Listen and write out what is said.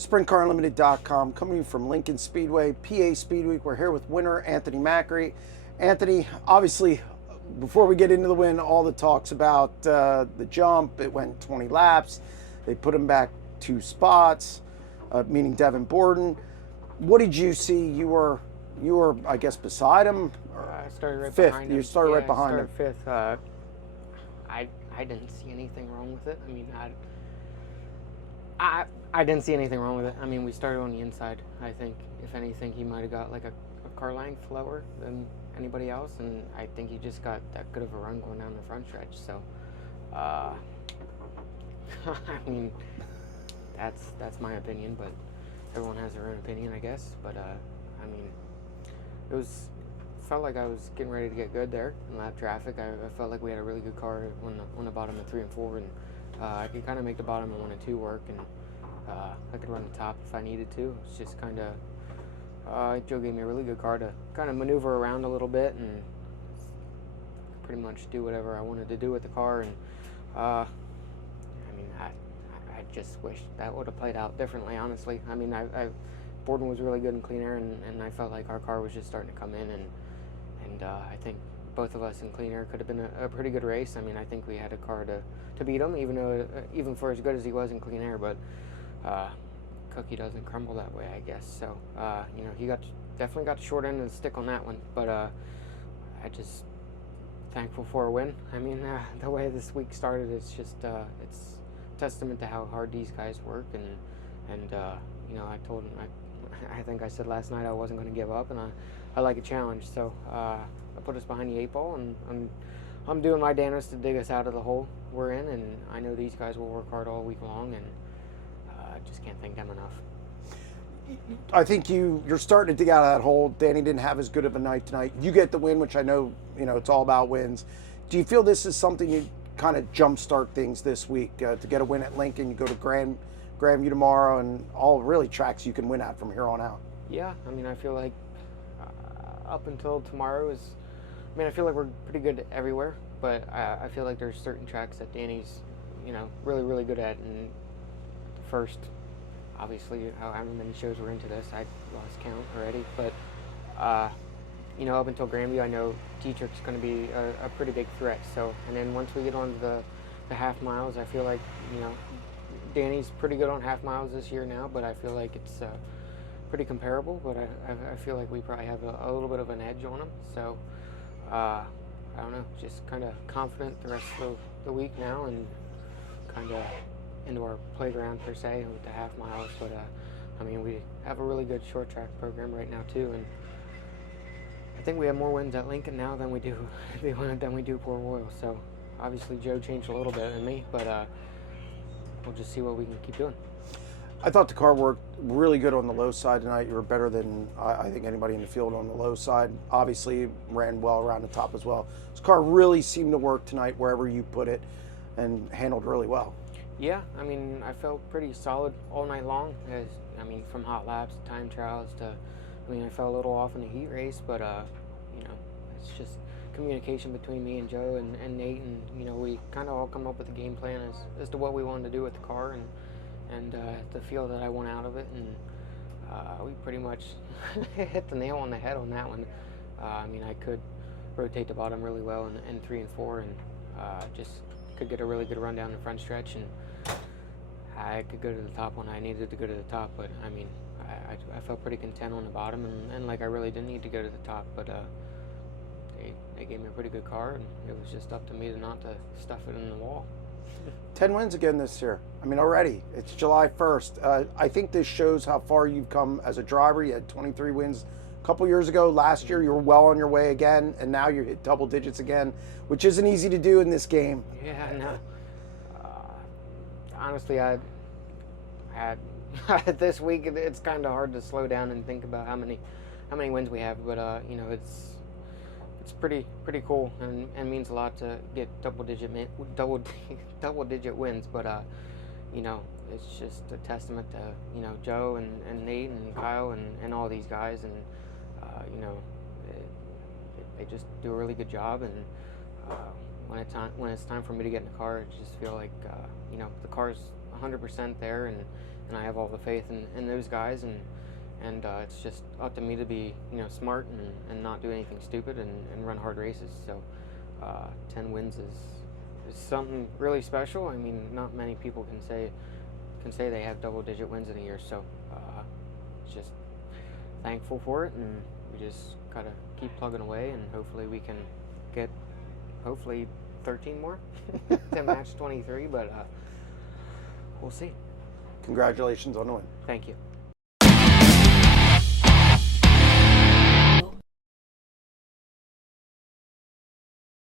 SprintCarUnlimited.com, coming to you from Lincoln Speedway, PA Speedweek. We're here with winner Anthony Macri. Anthony, obviously, before we get into the win, all the talks about the jump. It went 20 laps. They put him back 2 spots, meaning Devon Borden. What did you see? You were, I guess, beside him. I started right fifth. behind him. You started right behind him. Fifth. I didn't see anything wrong with it. I mean, I didn't see anything wrong with it. I mean, we started on the inside. I think, if anything, he might have got like a car length lower than anybody else, and I think he just got that good of a run going down the front stretch. So, I mean, that's my opinion, but everyone has their own opinion, I guess. But I mean, felt like I was getting ready to get good there in lap traffic. I felt like we had a really good car on the bottom of 3 and 4, and I could kind of make the bottom of 1 and 2 work, and I could run the top if I needed to. It's just kind of Joe gave me a really good car to kind of maneuver around a little bit and pretty much do whatever I wanted to do with the car. And I mean, I just wish that would have played out differently, honestly. I mean, Borden was really good in clean air, and I felt like our car was just starting to come in, and I think both of us in clean air could have been a pretty good race. I mean, I think we had a car to beat him, even for as good as he was in clean air, but cookie doesn't crumble that way, I guess. So, you know, he definitely got the short end of the stick on that one, but I just thankful for a win. I mean, the way this week started, it's just it's a testament to how hard these guys work, and you know, I think I said last night I wasn't going to give up, and I like a challenge. So I put us behind the 8 ball, and I'm doing my damnedest to dig us out of the hole we're in, and I know these guys will work hard all week long, and I just can't thank them enough. I think you're starting to dig out of that hole. Danny didn't have as good of a night tonight. You get the win, which I know, you know, it's all about wins. Do you feel this is something you kind of jumpstart things this week to get a win at Lincoln? You go to Grandview tomorrow, and all really tracks you can win at from here on out. Yeah, I mean, I feel like up until tomorrow I feel like we're pretty good everywhere, but I feel like there's certain tracks that Danny's, you know, really, really good at. And the first, obviously, however many shows we're into this, I lost count already, but you know, up until Grandview, I know Dietrich's going to be a pretty big threat. So, and then once we get on to the half miles, I feel like, you know, Danny's pretty good on half miles this year now, but I feel like it's pretty comparable, but I feel like we probably have a little bit of an edge on him. So, I don't know, just kind of confident the rest of the week now, and kind of into our playground per se with the half miles. But I mean, we have a really good short track program right now too, and I think we have more wins at Lincoln now than we do Port Royal. So obviously Joe changed a little bit than me, but we'll just see what we can keep doing. I thought the car worked really good on the low side tonight. You were better than I think anybody in the field on the low side. Obviously ran well around the top as well. This car really seemed to work tonight wherever you put it, and handled really well. Yeah, I mean, I felt pretty solid all night long. I mean, from hot laps to time trials to, I mean, I fell a little off in the heat race, but you know, it's just communication between me and Joe and Nate, and you know, we kind of all come up with a game plan as to what we wanted to do with the car, and the feel that I want out of it, and we pretty much hit the nail on the head on that one. I mean, I could rotate the bottom really well in 3 and 4, and just could get a really good run down the front stretch, and I could go to the top when I needed to go to the top. But I mean, I felt pretty content on the bottom, and like I really didn't need to go to the top, but they gave me a pretty good car, and it was just up to me to not to stuff it in the wall. 10 wins again this year. I mean, already. It's July 1st. I think this shows how far you've come as a driver. You had 23 wins a couple years ago. Last year, you were well on your way again, and now you hit double digits again, which isn't easy to do in this game. Yeah, no. Honestly, I had this week. It's kind of hard to slow down and think about how many wins we have, but you know, it's pretty cool, and means a lot to get double digit wins. But you know, it's just a testament to, you know, Joe and Nate and Kyle and all these guys, and you know, they just do a really good job. And when it's time for me to get in the car, I just feel like you know, the car's 100% there, and I have all the faith in those guys, and it's just up to me to be, smart and not do anything stupid and run hard races. So 10 wins is something really special. I mean, not many people can say they have double-digit wins in a year. So just thankful for it, and we just gotta keep plugging away, and hopefully we can get 13 more to match 23. But we'll see. Congratulations on the win. Thank you.